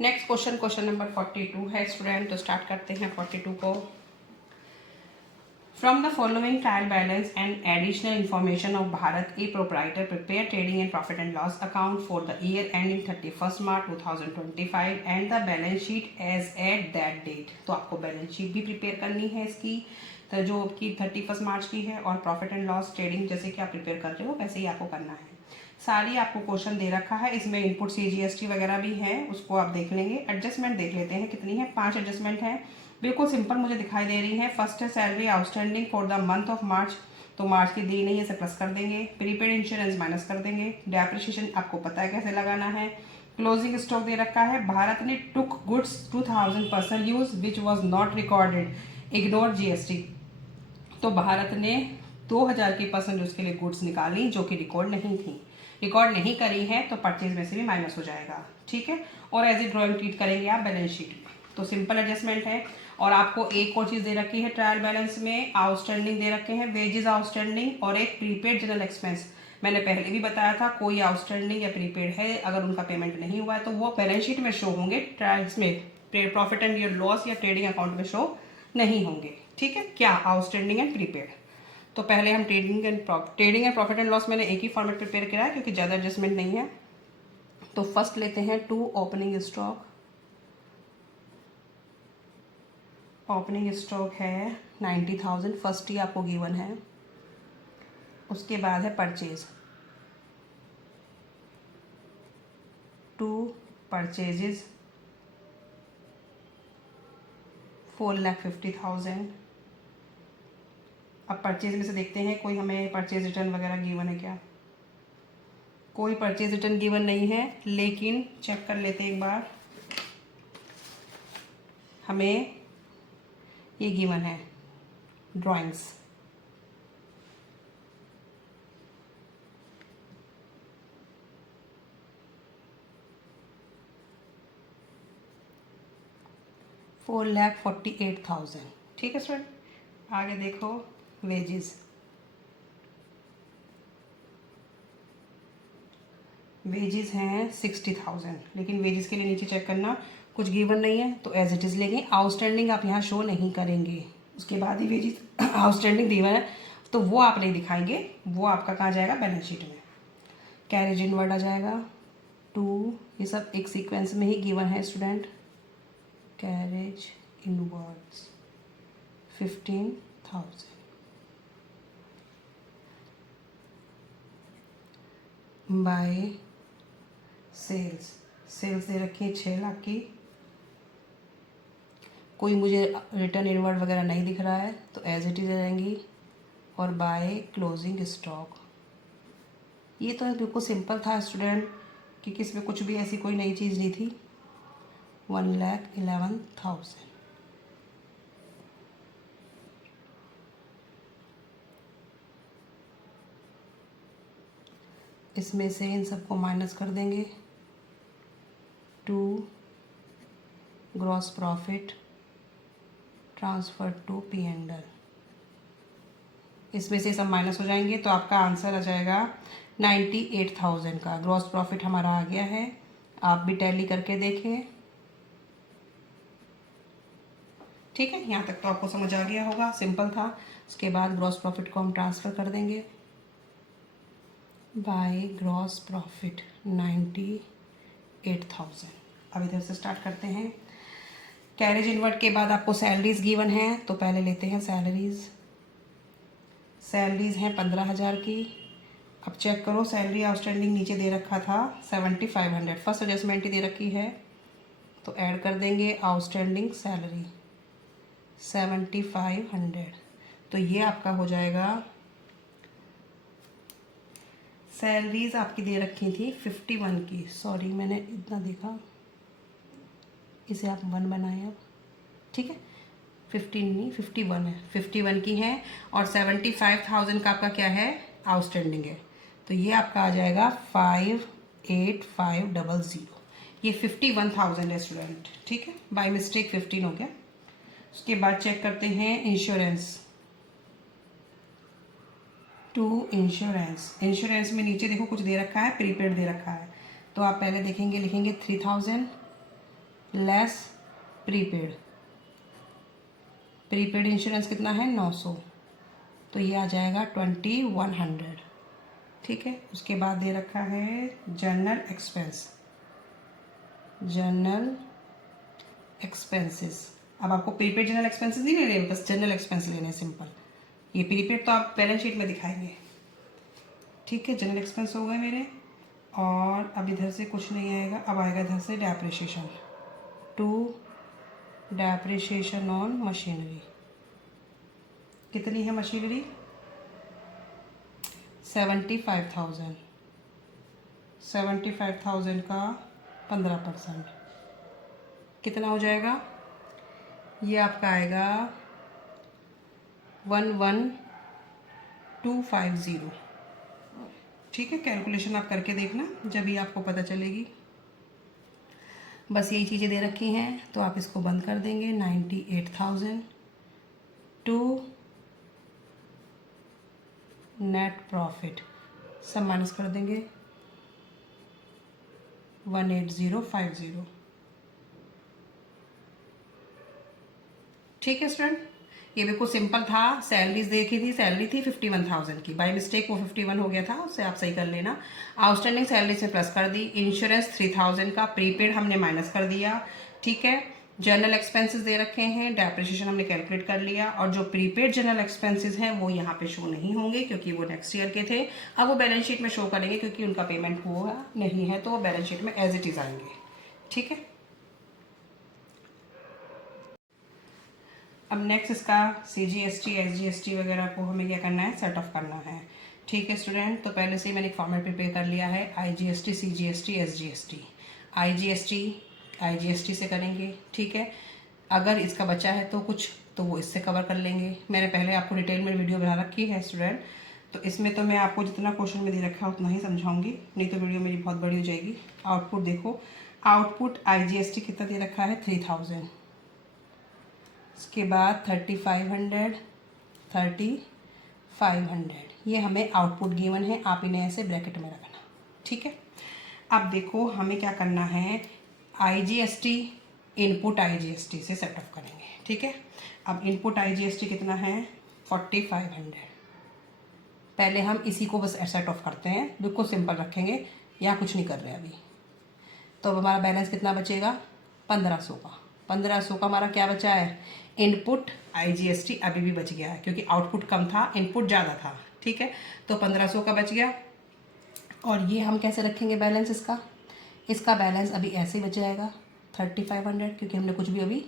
Next question, question number 42 है student. तो start करते हैं 42 को। From the following trial balance and additional information of Bharat, a proprietor prepared trading and profit and loss account for the year ending 31st March 2025 and the balance sheet as at that date। तो आपको balance sheet भी prepare करनी है इसकी, तो जो आपकी 31 मार्च की है, और प्रॉफिट एंड लॉस ट्रेडिंग जैसे कि आप प्रिपेयर कर रहे हो वैसे ही आपको करना है। सारी आपको क्वेश्चन दे रखा है, इसमें इनपुट CGST वगैरह भी है, उसको आप देख लेंगे। एडजस्टमेंट देख लेते हैं कितनी है, 5 एडजस्टमेंट है, बिल्कुल सिंपल मुझे दिखाई दे रही है। फर्स्ट है salary outstanding for the month of March, तो मार्च की दी नहीं है, इसे प्लस कर देंगे। प्रीपेड इंश्योरेंस माइनस कर देंगे। डेप्रिसिएशन आपको पता है कैसे लगाना है। क्लोजिंग स्टॉक दे रखा है, भारत ने took goods 2000% use which was not recorded, ignore GST। तो भारत ने 2000 की परसेंट उसके लिए गुड्स निकाली जो कि रिकॉर्ड नहीं थी, रिकॉर्ड नहीं करी है, तो परचेज में से भी माइनस हो जाएगा। ठीक है, और एज ए ड्रॉइंग ट्रीट करेंगे आप बैलेंस शीट में। तो सिंपल एडजस्टमेंट है। और आपको एक और चीज़ दे रखी है ट्रायल बैलेंस में, आउटस्टैंडिंग दे रखे हैं, वेजेस आउटस्टैंडिंग और एक प्रीपेड जनरल एक्सपेंस। मैंने पहले भी बताया था, कोई आउटस्टैंडिंग या प्रीपेड है, अगर उनका पेमेंट नहीं हुआ है तो वो बैलेंस शीट में शो होंगे, ट्रायल्स में प्रॉफिट एंड लॉस या ट्रेडिंग अकाउंट में शो नहीं होंगे। ठीक है, क्या आउटस्टैंडिंग एंड प्रीपेड। तो पहले हम trading and profit and loss मैंने एक ही फॉर्मेट प्रिपेयर किया है क्योंकि ज़्यादा एडजस्टमेंट नहीं है। तो फर्स्ट लेते हैं 2 ओपनिंग स्टॉक। ओपनिंग स्टॉक है 90,000, फर्स्ट ही आपको गिवन है। उसके बाद है परचेज, 2 परचेजेज 4,50,000। अब परचेज में से देखते हैं कोई हमें परचेज रिटर्न वगैरह गिवन है क्या। कोई परचेज रिटर्न गिवन नहीं है, लेकिन चेक कर लेते हैं एक बार। हमें ये गिवन है ड्राइंग्स, $4,48,000। ठीक है स्टूडेंट, आगे देखो वेजेस। वेजेस हैं 60,000, लेकिन वेजेस के लिए नीचे चेक करना कुछ गिवन नहीं है, तो एज इट इज़ लेंगे। आउटस्टैंडिंग आप यहाँ शो नहीं करेंगे, उसके बाद ही वेजेस आउटस्टैंडिंग गिवन है तो वो आप नहीं दिखाएंगे, वो आपका कहाँ जाएगा बैलेंस शीट में। कैरेज इनवर्ड आ जाएगा 2, ये सब एक सीक्वेंस में ही गिवन है student. Carriage inwards 15,000। By sales, sales दे रखी है 6 लाख की। कोई मुझे रिटर्न इनवर्ड वगैरह नहीं दिख रहा है, तो एज इट इज रहेंगी। और बाय क्लोजिंग स्टॉक, ये तो बिल्कुल सिंपल था स्टूडेंट, क्योंकि इसमें कुछ भी ऐसी कोई नई चीज़ नहीं थी। 1,11,000। इसमें से इन सबको माइनस कर देंगे। 2 gross profit transfer to P&L, इसमें से सब माइनस हो जाएंगे, तो आपका आंसर आ जाएगा 98,000 का। ग्रॉस प्रॉफिट हमारा आ गया है, आप भी टैली करके देखें। ठीक है, यहाँ तक तो आपको समझ आ गया होगा, सिंपल था। उसके बाद ग्रॉस प्रॉफिट को हम ट्रांसफ़र कर देंगे बाय ग्रॉस प्रॉफिट 98,000। अब इधर से स्टार्ट करते हैं। कैरेज इनवर्ड के बाद आपको सैलरीज गिवन है, तो पहले लेते हैं सैलरीज। सैलरीज हैं 15,000 की। अब चेक करो, सैलरी आउटस्टैंडिंग नीचे दे रखा था 7,500, फर्स्ट एडजस्टमेंट ही दे रखी है, तो ऐड कर देंगे आउटस्टैंडिंग सैलरी 7,500। तो ये आपका हो जाएगा। सैलरीज आपकी दे रखी थी 51 की, सॉरी मैंने इतना देखा, इसे आप 1 बनाएं अब। ठीक है, 15 नहीं 51 है, 51 की है, और 75,000 का आपका क्या है आउटस्टैंडिंग है, तो ये आपका आ जाएगा 58,500। ये 51,000 है स्टूडेंट। ठीक है, बाय मिस्टेक 15 हो गया। उसके बाद चेक करते हैं इंश्योरेंस। 2 इंश्योरेंस, इंश्योरेंस में नीचे देखो कुछ दे रखा है, प्रीपेड दे रखा है, तो आप पहले देखेंगे, लिखेंगे 3,000 लेस प्रीपेड। प्रीपेड इंश्योरेंस कितना है 900, तो ये आ जाएगा 2100। ठीक है, उसके बाद दे रखा है जनरल एक्सपेंस, जनरल एक्सपेंसेस। अब आपको प्रीपेड जनरल एक्सपेंसेस नहीं लेने, बस जनरल एक्सपेंस लेने सिंपल। ये प्रीपेड तो आप बैलेंस शीट में दिखाएंगे। ठीक है, जनरल एक्सपेंस हो गए मेरे। और अब इधर से कुछ नहीं आएगा, अब आएगा इधर से depreciation, to depreciation on machinery. कितनी है मशीनरी 75,000। 75,000 का 15% कितना हो जाएगा, ये आपका आएगा 11250। ठीक है, कैलकुलेशन आप करके देखना जब भी आपको पता चलेगी। बस यही चीज़ें दे रखी हैं, तो आप इसको बंद कर देंगे। 98,000 टू नेट प्रॉफिट सब माइनस कर देंगे 18050। ठीक है स्टूडेंट, ये बिल्कुल सिंपल था। सैलरीज देखी थी, सैलरी थी 51,000 की, बाय मिस्टेक वो 51 हो गया था, उससे आप सही कर लेना। आउटस्टैंडिंग सैलरी से प्लस कर दी, इंश्योरेंस 3000 का, प्रीपेड हमने माइनस कर दिया। ठीक है, जनरल एक्सपेंसेस दे रखे हैं, डेप्रिसिएशन हमने कैलकुलेट कर लिया, और जो प्रीपेड जनरल एक्सपेंसेस हैं वो यहाँ पे शो नहीं होंगे क्योंकि वो नेक्स्ट ईयर के थे। अब वो बैलेंस शीट में शो करेंगे क्योंकि उनका पेमेंट हुआ नहीं है, तो वो बैलेंस शीट में एज इट इज़ आएंगे। ठीक है, अब नेक्स्ट इसका CGST SGST वगैरह को हमें क्या करना है, सेट ऑफ करना है। ठीक है स्टूडेंट, तो पहले से ही मैंने एक फॉर्मेट प्रिपेयर कर लिया है, IGST CGST SGST। IGST से करेंगे। ठीक है, अगर इसका बचा है तो कुछ, तो वो इससे कवर कर लेंगे। मैंने पहले आपको डिटेल में वीडियो बना रखी है स्टूडेंट, तो इसमें तो मैं आपको जितना क्वेश्चन में दे रखा है उतना ही समझाऊंगी, नहीं तो वीडियो मेरी बहुत बड़ी हो जाएगी। आउटपुट देखो, आउटपुट IGST कितना दे रखा है 3000। इसके बाद 3500, 3500, ये हमें आउटपुट गिवन है, आप इन्हें ऐसे ब्रैकेट में रखना। ठीक है, अब देखो हमें क्या करना है, IGST इनपुट IGST से सेट ऑफ करेंगे। ठीक है, अब इनपुट IGST कितना है 4500। पहले हम इसी को बस सेट ऑफ करते हैं, बिल्कुल सिंपल रखेंगे, यहाँ कुछ नहीं कर रहे अभी। तो अब हमारा बैलेंस कितना बचेगा 1500 का। 1500 का हमारा क्या बचा है, इनपुट IGST अभी भी बच गया है क्योंकि आउटपुट कम था, इनपुट ज़्यादा था। ठीक है, तो 1500 का बच गया। और ये हम कैसे रखेंगे बैलेंस इसका, इसका बैलेंस अभी ऐसे ही बच जाएगा 3500 क्योंकि हमने कुछ भी अभी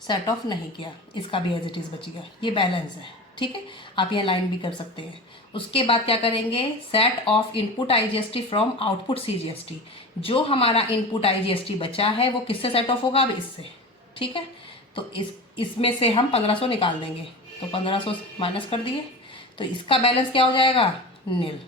सेट ऑफ नहीं किया, इसका भी एज इट इज़ बच गया, ये बैलेंस है। ठीक है, आप यहाँ लाइन भी कर सकते हैं। उसके बाद क्या करेंगे, set of input IGST from output CGST। जो हमारा इनपुट IGST बचा है वो किससे सेट ऑफ होगा, अब इससे। ठीक है, तो इसमें से हम 1500 निकाल देंगे, तो 1500 माइनस कर दिए, तो इसका बैलेंस क्या हो जाएगा, नील।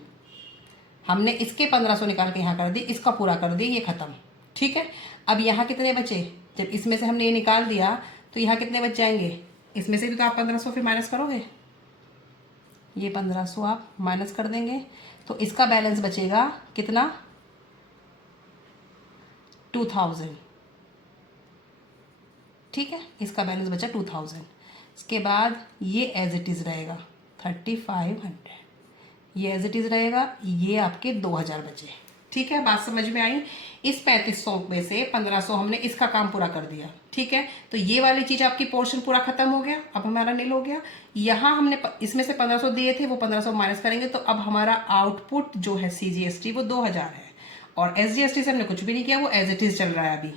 हमने इसके 1500 निकाल के यहाँ कर दी, इसका पूरा कर दी, ये खत्म। ठीक है, अब यहाँ कितने बचे, जब इसमें से हमने ये निकाल दिया तो यहाँ कितने बच जाएंगे, इसमें से भी तो आप 1500 फिर माइनस करोगे, ये 1500 आप माइनस कर देंगे, तो इसका बैलेंस बचेगा कितना 2000। ठीक है, इसका बैलेंस बचा 2000। इसके बाद ये एज इट इज़ रहेगा 3500, ये एज इट इज़ रहेगा, ये आपके 2000 बचे। ठीक है, बात समझ में आई। इस 3500 में से 1500 हमने इसका काम पूरा कर दिया। ठीक है, तो ये वाली चीज़ आपकी पोर्शन पूरा खत्म हो गया, अब हमारा नील हो गया। यहाँ हमने इसमें से 1500 दिए थे, वो 1500 माइनस करेंगे, तो अब हमारा आउटपुट जो है CGST वो 2000 है, और SGST से हमने कुछ भी नहीं किया, वो एज इट इज़ चल रहा है अभी।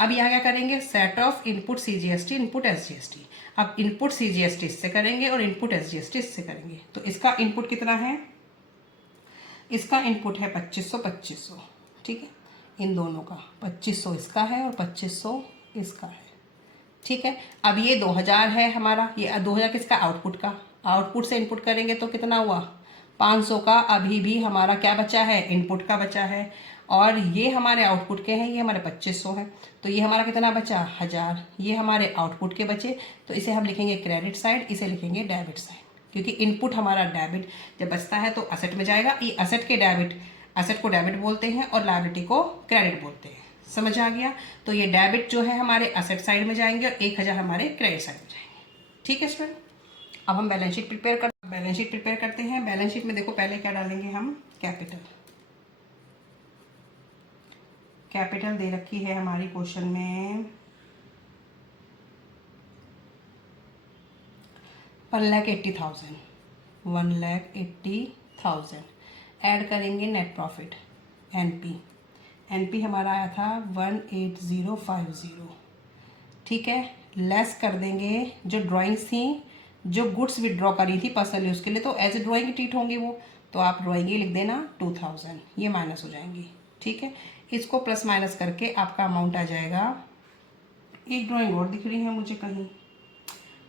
अब यहाँ क्या करेंगे, set of input CGST input SGST। अब इनपुट CGST इससे करेंगे और इनपुट SGST इससे करेंगे, तो इसका इनपुट कितना है, इसका इनपुट है 2500 2500। ठीक है, इन दोनों का 2500 इसका है और 2500 इसका है। ठीक है, अब ये 2000 है हमारा, ये 2000 किसका, आउटपुट का। आउटपुट से इनपुट करेंगे तो कितना हुआ 500 का, अभी भी हमारा क्या बचा है, इनपुट का बचा है, और ये हमारे आउटपुट के हैं, ये हमारे 2500 है, तो ये हमारा कितना बचा 1000। ये हमारे आउटपुट के बचे, तो इसे हम लिखेंगे क्रेडिट साइड, इसे लिखेंगे डेबिट साइड, क्योंकि इनपुट हमारा डेबिट जब बचता है तो असेट में जाएगा। ये असेट के डेबिट, असेट को डेबिट बोलते हैं और लायबिलिटी को क्रेडिट बोलते हैं। समझ आ गया। तो ये डेबिट जो है हमारे असेट साइड में जाएंगे और 1000 हमारे क्रेडिट साइड में जाएंगे। ठीक है स्टूडेंट, अब हम बैलेंस शीट प्रिपेयर करते हैं। बैलेंस शीट में देखो पहले क्या डालेंगे हम, कैपिटल दे रखी है हमारी क्वेश्चन में 1,80,000, 1,80,000। ऐड करेंगे नेट प्रॉफिट एनपी हमारा आया था 18050। ठीक है, लेस कर देंगे जो ड्राइंग्स थी, जो गुड्स विड्रॉ करी थी पर्सनल यूज़ के लिए, तो एज ए ड्राइंग ट्रीट होंगी वो, तो आप ड्राइंग ही लिख देना 2000, ये माइनस हो जाएंगी। ठीक है, इसको प्लस माइनस करके आपका अमाउंट आ जाएगा। एक ड्राइंग और दिख रही है मुझे कहीं,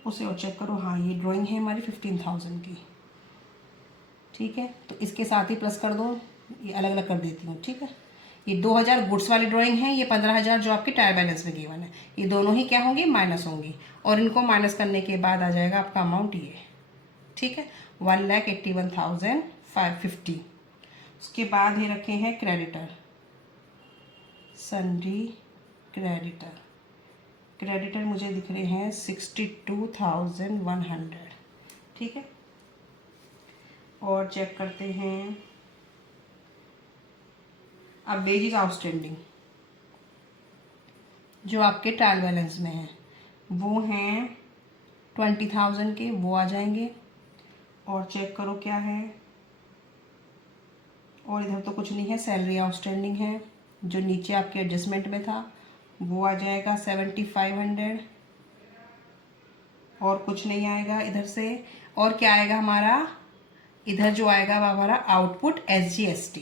उसे और चेक करो। हाँ, ये ड्राइंग है हमारी 15,000 की। ठीक है, तो इसके साथ ही प्लस कर दो, ये अलग अलग कर देती हूँ। ठीक है, ये 2000 गुड्स वाली ड्राइंग है, ये 15,000 जो आपके ट्रायल बैलेंस में गिवन है, ये दोनों ही क्या होंगी, माइनस होंगी, और इनको माइनस करने के बाद आ जाएगा आपका अमाउंट ये। ठीक है, 1,81,550। उसके बाद ये रखे हैं क्रेडिटर, सन्ड्री क्रेडिटर मुझे दिख रहे हैं 62,100। ठीक है, और चेक करते हैं अब वेजेस आउटस्टैंडिंग जो आपके ट्रायल बैलेंस में है, वो हैं 20,000 के, वो आ जाएंगे। और चेक करो क्या है, और इधर तो कुछ नहीं है। सैलरी आउटस्टैंडिंग है जो नीचे आपके एडजस्टमेंट में था, वो आ जाएगा 7,500, और कुछ नहीं आएगा इधर से। और क्या आएगा हमारा, इधर जो आएगा वो हमारा आउटपुट SGST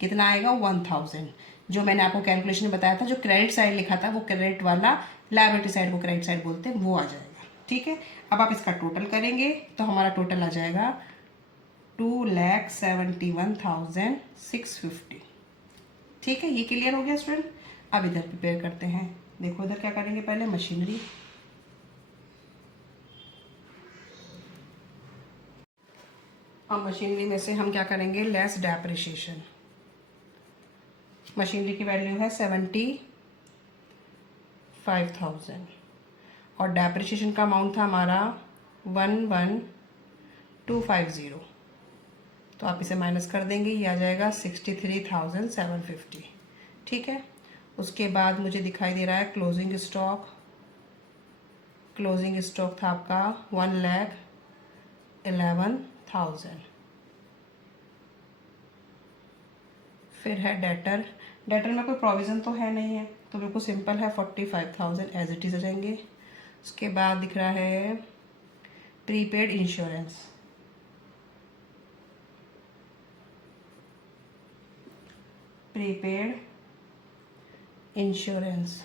कितना आएगा, 1000, जो मैंने आपको कैलकुलेशन में बताया था। जो क्रेडिट साइड लिखा था वो क्रेडिट वाला, लायबिलिटी साइड को क्रेडिट साइड बोलते हैं, वो आ जाएगा। ठीक है, अब आप इसका टोटल करेंगे तो हमारा टोटल आ जाएगा 2,71,650। ठीक है, ये क्लियर हो गया स्टूडेंट। अब इधर प्रिपेयर करते हैं। देखो इधर क्या करेंगे, पहले मशीनरी। अब मशीनरी में से हम क्या करेंगे, लेस डेप्रिसिएशन। मशीनरी की वैल्यू है 75,000 और डेप्रिसिएशन का अमाउंट था हमारा 11,250, तो आप इसे माइनस कर देंगे, ये आ जाएगा 63,750। ठीक है, उसके बाद मुझे दिखाई दे रहा है क्लोजिंग स्टॉक था आपका 1,11,000। फिर है डेटर में कोई प्रोविज़न तो है नहीं है, तो बिल्कुल सिंपल है, 45,000 एज इट इज़ रहेंगे। उसके बाद दिख रहा है प्रीपेड इंश्योरेंस, प्रीपेड इंश्योरेंस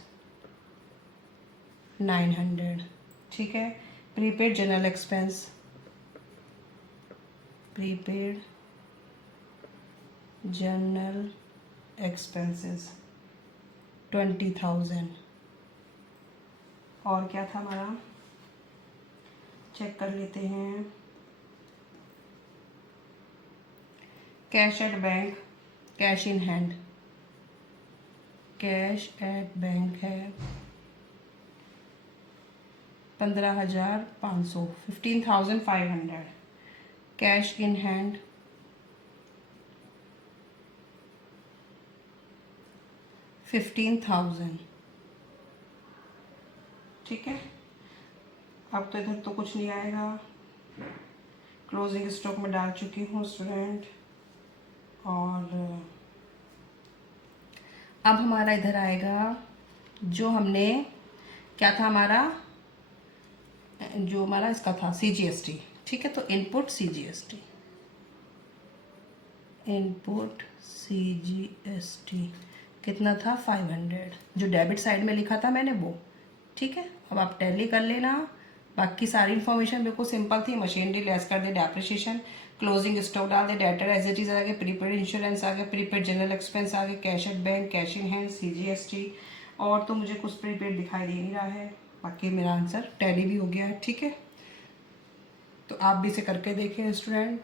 900। ठीक है, prepaid general expense, prepaid general expenses 20,000। और क्या था हमारा, चेक कर लेते हैं। Cash at bank, cash in hand, cash at bank है 15,500, 15,500। Cash in hand 15,000। ठीक है, अब तो इधर तो कुछ नहीं आएगा, क्लोजिंग स्टॉक में डाल चुकी हूँ स्टूडेंट। और अब हमारा इधर आएगा जो हमने क्या था हमारा, जो हमारा इसका था CGST। ठीक है, तो इनपुट CGST कितना था, 500, जो डेबिट साइड में लिखा था मैंने वो। ठीक है, अब आप टैली कर लेना, बाकी सारी इन्फॉर्मेशन बिल्कुल सिंपल थी। मशीनरी लेस कर दे, डेप्रिसिएशन, क्लोजिंग स्टॉक डाल दे, डेटर एज इट इज आ गए, प्रीपेड इंश्योरेंस आ गए, प्रीपेड जनरल एक्सपेंस आ गए, cash at bank, cash in hand, CGST, और तो मुझे कुछ प्रीपेड दिखाई दे नहीं रहा है। बाकी मेरा आंसर टैली भी हो गया है। ठीक है, तो आप भी इसे करके देखें स्टूडेंट।